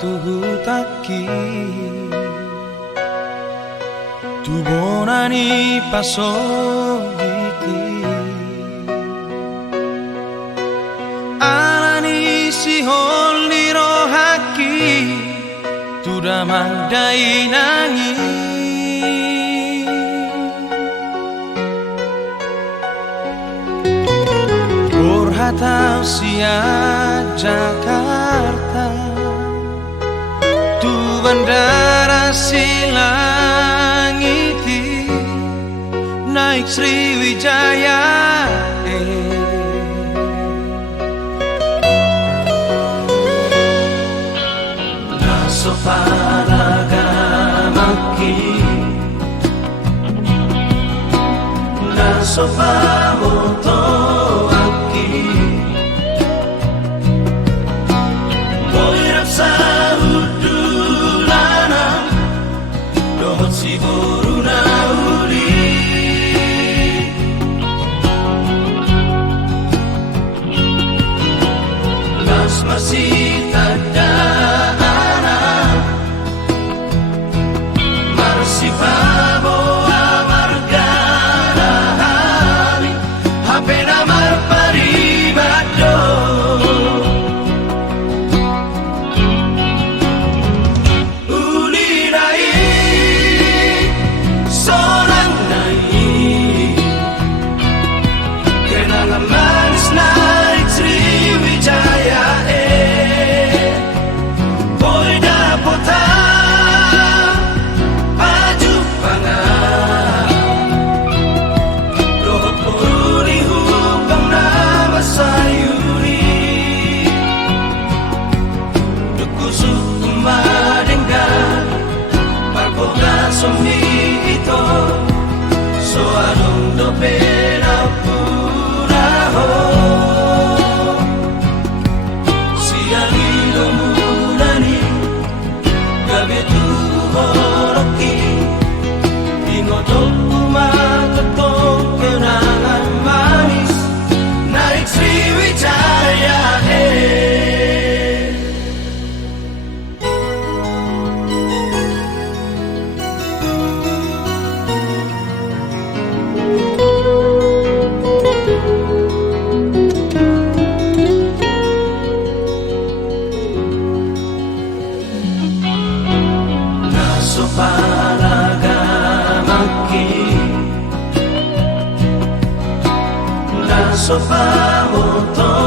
tuhutaki tubonani pasoliti anani sihol nirohaki tudamandai nangi Burhatau sia Jakarta tu bandara silangiti naik Sriwijaya Nasopanagamaaki Nasopamotoaki Boirap sa udulana Dohot si buru na uli Nas masih tadana Marsi pabo amargana hari Hapena marparibado Uli nai Solang nai Kenangan manis naik Sriwijaya Boy dapota Paju pangan Dohot poruni hukang nama sayuri Dukusuk kumadenggan Parpogan somi ito So anong dope na puraho Sialilo mulani Gabi tuhoroki Ingotok kumakatong kenangan manis Naik Sriwijaya Nasopanagamaaki Nasopamotoaki